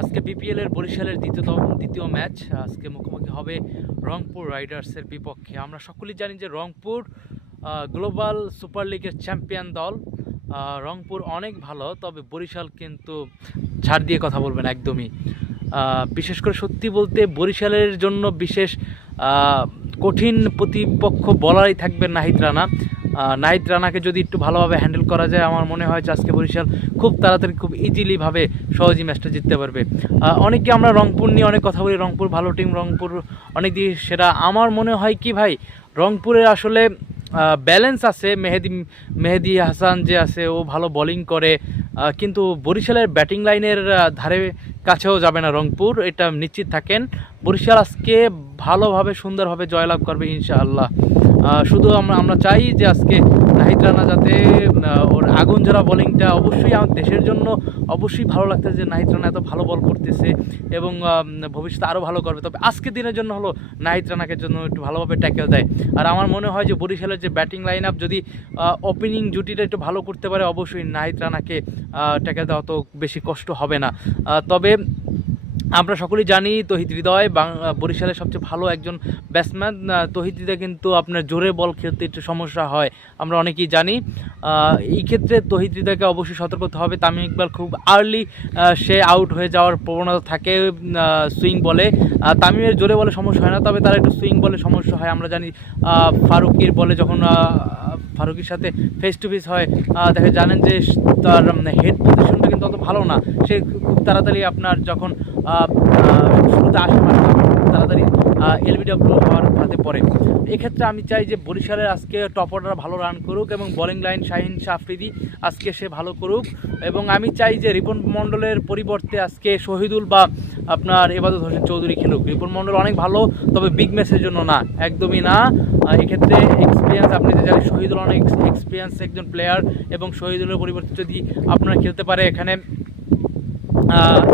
আজকে বিপিএল এর বরিশালের দ্বিতীয় ম্যাচ আজকে মুখোমুখি হবে রংপুর রাইডার্সের বিপক্ষে। আমরা সকলেই জানি যে রংপুর গ্লোবাল সুপার লিগের চ্যাম্পিয়ন দল। রংপুর অনেক ভালো, তবে বরিশাল কিন্তু ছাড় দিয়ে কথা বলবেন একদমই। বিশেষ করে সত্যি বলতে বরিশালের জন্য বিশেষ কঠিন প্রতিপক্ষ বলাই থাকবে নাহিদ রানা। নাহিদ রানাকে যদি একটু ভালোভাবে হ্যান্ডেল করা যায়, আমার মনে হয় যে আজকে বরিশাল খুব তাড়াতাড়ি খুব ইজিলিভাবে সহজেই ম্যাচটা জিততে পারবে। অনেকে আমরা রংপুর নিয়ে অনেক কথা বলি, রংপুর ভালো টিম, রংপুর অনেক দিক সেরা। আমার মনে হয় কি ভাই, রংপুরের আসলে ব্যালেন্স আছে। মেহেদি হাসান যে আছে ও ভালো বোলিং করে, কিন্তু বরিশালের ব্যাটিং লাইনের ধারে কাছেও যাবে না রংপুর, এটা নিশ্চিত থাকেন। বরিশাল আজকে ভালোভাবে সুন্দরভাবে জয়লাভ করবে ইনশাআল্লাহ। শুধু আমরা চাই যে আজকে নাহিদ রানা যাতে ওর আগুন ঝরা বোলিংটা অবশ্যই আমার দেশের জন্য অবশ্যই ভালো লাগতেছে যে নাহিদ রানা এত ভালো বল করতেছে এবং ভবিষ্যতে আরও ভালো করবে। তবে আজকে দিনের জন্য হলো নাহিদ রানাকে জন্য একটু ভালোভাবে ট্যাকেল দেয়। আর আমার মনে হয় যে বরিশালের যে ব্যাটিং লাইন আপ যদি ওপেনিং জুটিটা একটু ভালো করতে পারে, অবশ্যই নাহিদ রানাকে ট্যাকেল দেওয়া তো বেশি কষ্ট হবে না। তবে আমরা সকলেই জানি তহিদ হৃদয় বরিশালের সবচেয়ে ভালো একজন ব্যাটসম্যান। তহিদ হৃদয় কিন্তু আপনার জোরে বল খেলতে একটু সমস্যা হয়, আমরা অনেকেই জানি। এই ক্ষেত্রে তহিদ হৃদয়কে অবশ্যই সতর্ক হতে হবে। তামিম ইকবাল খুব আর্লি সে আউট হয়ে যাওয়ার প্রবণতা থাকে সুইং বলে। তামিমের জোরে বলে সমস্যা হয় না, তবে তার একটু সুইং বলে সমস্যা হয়। আমরা জানি ফারুকির বলে যখন ফারুকির সাথে ফেস টু ফেস হয়, দেখে জানেন যে তার হেড পজিশনটা কিন্তু অত ভালো না। সে খুব তাড়াতাড়ি আপনার যখন শুরুতে আসে তাড়াতাড়ি এলবিডব্লিউ হওয়ার হাতে পড়ে। এক্ষেত্রে আমি চাই যে বরিশালের আজকে টপ অর্ডার ভালো রান করুক এবং বোলিং লাইন শাহিন আফ্রিদি আজকে সে ভালো করুক। এবং আমি চাই যে রিপন মণ্ডলের পরিবর্তে আজকে শহীদুল বা আপনার এবাদত হোসেন চৌধুরী খেলুক। রিপন মণ্ডল অনেক ভালো, তবে বিগ ম্যাচের জন্য না, একদমই না। এক্ষেত্রে এক্সপিরিয়েন্স, আপনি যে জানেন শহীদুল অনেক এক্সপিরিয়েন্স একজন প্লেয়ার, এবং শহীদুলের পরিবর্তে যদি আপনারা খেলতে পারে, এখানে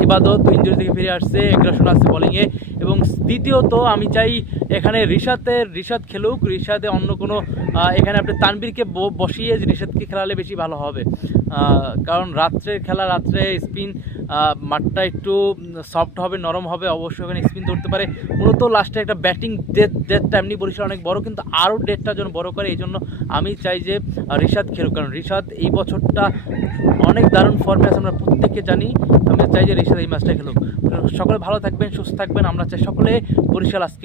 ইবাদত ইনজুরি থেকে ফিরে আসছে, এগ্রাসন আসছে বোলিংয়ে। এবং দ্বিতীয়ত আমি চাই এখানে রিশাদ খেলুক। রিশাদে অন্য কোনো এখানে আপনি তানবীরকে বসিয়ে রিশাদকে খেলালে বেশি ভালো হবে, কারণ রাত্রের খেলা, রাত্রে স্পিন মাঠটা একটু সফট হবে, নরম হবে, অবশ্যই ওখানে স্পিন ধরতে পারে। মূলত লাস্টে একটা ব্যাটিং ডেথটা এমনি বরিশাল অনেক বড়, কিন্তু আরও ডেথটা যেন বড় করে। এই জন্য আমি চাই যে রিশাদ খেলুক, কারণ রিশাদ এই বছরটা অনেক দারুণ ফর্মে আছে, আমরা প্রত্যেককে জানি। আমি চাই যে রিশাদ এই ম্যাচটা খেলুক। সকলে ভালো থাকবেন, সুস্থ থাকবেন। আমরা চাই সকলে বরিশাল আজকে